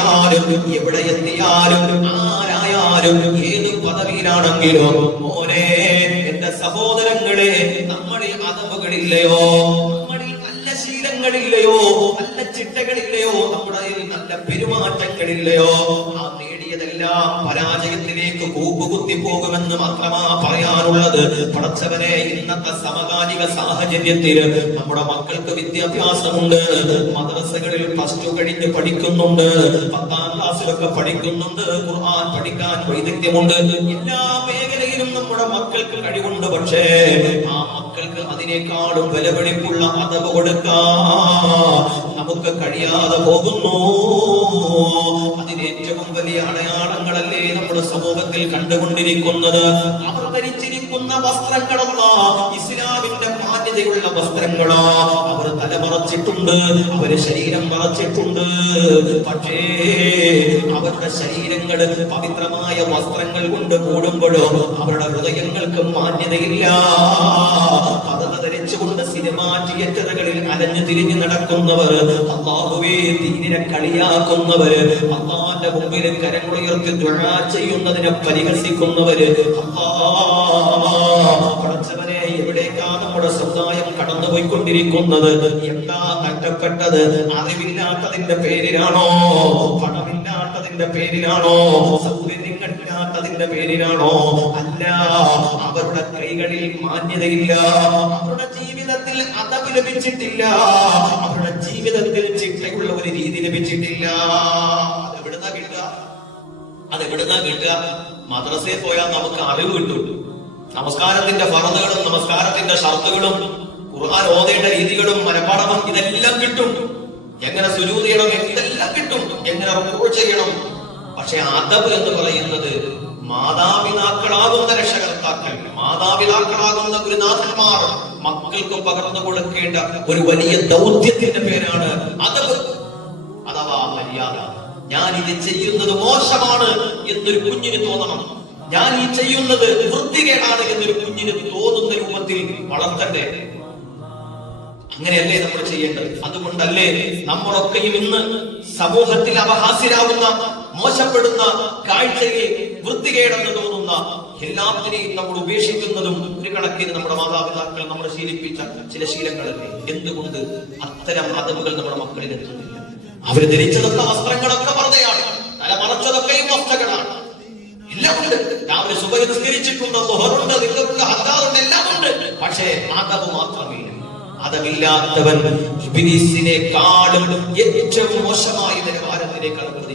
എത്തിയാലും എവിടെ എത്തിയാലും ആരായാലും ഏത് പദവിയിലാണെങ്കിലും മോനെ എന്റെ സഹോദരങ്ങളെ, നമ്മളിൽ അതവുകളില്ലയോ? നമ്മളിൽ നല്ല ശീലങ്ങളില്ലയോ? നല്ല ചിട്ടകളില്ലയോ? നമ്മുടെ നല്ല പെരുമാറ്റങ്ങളില്ലയോ? ആ നേടിയതെല്ലാം പരാജയത്തിലേക്ക് കൂപ്പുകുത്തി പോകുമെന്ന് മാത്രമാ പറയാനുള്ളത്. പടച്ചവനെ, ഇന്നത്തെ സമകാലിക സാഹചര്യത്തിൽ നമ്മുടെ മക്കൾക്ക് വിദ്യാഭ്യാസമുണ്ട്, മദ്രസകളിൽ +2 കഴിഞ്ഞ് പഠിക്കുന്നുണ്ട്, 10ാം ക്ലാസ്സിലൊക്കെ പഠിക്കുന്നുണ്ട്, ഖുർആൻ പഠിക്കാൻ വൈദഗ്ധ്യമുണ്ട്, എല്ലാ മേഖലയിലും നമ്മുടെ മക്കൾക്ക് കഴിവുണ്ട്. പക്ഷേ ആ മക്കൾക്ക് അതിനേക്കാളും വിലപിടിപ്പുള്ള അതവ് കൊടുക്കാൻ നമുക്ക് കഴിയാതെ പോകുന്നു. അതിനേറ്റവും വലിയ അടയാളങ്ങളല്ലേ നമ്മുടെ സമൂഹത്തിൽ കണ്ടുകൊണ്ടിരിക്കുന്നത്? അവർ ധരിച്ചിരിക്കുന്ന വസ്ത്രങ്ങളല്ല ഇസ്ലാമിന്റെ മാന്യതയുള്ള വസ്ത്രങ്ങളാ. അവർ തലമറച്ചിട്ടുണ്ട്, അവര് ശരീരം മറച്ചിട്ടുണ്ട്. പക്ഷേ അവരുടെ ശരീരങ്ങൾ പവിത്രമായ വസ്ത്രങ്ങൾ കൊണ്ട് കൂടുമ്പോഴോ അവരുടെ ഹൃദയങ്ങൾക്ക് മാന്യതയില്ല. പതക ധരിച്ചുകൊണ്ട് സിനിമാ തിയേറ്ററുകളിൽ അലഞ്ഞു തിരിഞ്ഞു നടക്കുന്നവർ, അല്ലാഹുവേ ദീനിനെ കളിയാക്കുന്നവര്, അല്ലാഹുവിന്റെ മുമ്പിൽ കരങ്ങളുയർത്തി ദുആ ചെയ്യുന്നതിനെ പരിഹസിക്കുന്നവര്, പടച്ചവനെ, എവിടേക്കാണ് നമ്മുടെ സമുദായം കടന്നുപോയിക്കൊണ്ടിരിക്കുന്നത്? എന്താ നഷ്ടപ്പെട്ടത്? അറിവില്ലാത്തതിന്റെ പേരിലാണോ? പണമില്ലാത്തതിന്റെ പേരിലാണോ? സൗകര്യങ്ങളില്ലാത്തതിന്റെ പേരിലാണോ? അല്ല, അവരുടെ കൈകളിൽ മാന്യതയില്ല, അവരുടെ ജീവിതത്തിൽ അതവ് ലഭിച്ചിട്ടില്ല, അവരുടെ ജീവിതത്തിൽ ചിട്ടയുള്ള ഒരു രീതി ലഭിച്ചിട്ടില്ല. അതെവിടുന്നാ കിട്ടുക? മദ്രസയിൽ പോയാൽ നമുക്ക് അറിവ് കിട്ടും. നമസ്കാരത്തിന്റെ ഫർളുകളും നമസ്കാരത്തിന്റെ ഷർത്തുകളും ഖുർആൻ ഓതേണ്ട രീതികളും മനപ്പാഠവും ഇതെല്ലാം കിട്ടും. എങ്ങനെ സുജൂദ് ചെയ്യണം ഇതെല്ലാം കിട്ടും, എങ്ങനെ റുക്കൂ ചെയ്യണം. പക്ഷെ അദബ് എന്ന് പറയുന്നത് മാതാപിതാക്കളാകുന്ന രക്ഷകർത്താക്കൾ, മാതാപിതാക്കളാകുന്ന ഗുരുനാഥന്മാർ മക്കൾക്ക് പകർന്നു കൊടുക്കേണ്ട ഒരു വലിയ ദൗത്യത്തിന്റെ പേരാണ് അദബ് അഥവാ മര്യാദ. ഞാൻ ഇത് ചെയ്യുന്നത് മോശമാണ് എന്നൊരു കുഞ്ഞിന് തോന്നണം, ഞാൻ ഈ ചെയ്യുന്നത് വൃത്തികേടാണ് എന്നൊരു കുഞ്ഞിന് തോന്നുന്ന രൂപത്തിൽ വളർത്തണ്ടേ? അങ്ങനെയല്ലേ നമ്മൾ ചെയ്യേണ്ടത്? അതുകൊണ്ടല്ലേ നമ്മളൊക്കെയും ഇന്ന് സമൂഹത്തിൽ അപഹാസ്യരാകുന്ന, മോശപ്പെടുന്ന, കാഴ്ചയിൽ വൃത്തികേടെന്ന് തോന്നുന്ന എല്ലാത്തിനെയും നമ്മൾ ഉപേക്ഷിക്കുന്നതും ഒരു കണക്കിന് നമ്മുടെ മാതാപിതാക്കൾ നമ്മൾ ശീലിപ്പിച്ച ചില ശീലങ്ങളല്ലേ? എന്തുകൊണ്ട് അത്തരം അതവുകൾ നമ്മുടെ മക്കളിൽ എത്തുന്നില്ല? അവര് ധരിച്ചതൊക്കെ വസ്ത്രങ്ങളൊക്കെ വെറുതെയാണ്, തല മറച്ചതൊക്കെയും വസ്ത്രങ്ങളാണ്, എല്ലാം ഉണ്ട്. രാവിലെ സുബഹി നിസ്കരിച്ചിട്ടുണ്ട്, ദുഹറുണ്ട്, ദിക്റുണ്ട്, ഹദ്ദാറുണ്ട്, എല്ലാം ഉണ്ട്. പക്ഷേ അതവ് മാത്രമില്ല. അതവില്ലാത്തവൻ ഇബ്ലീസിനെക്കാളും ഏറ്റവും മോശമായ നിലവാരത്തിലേക്കാണ്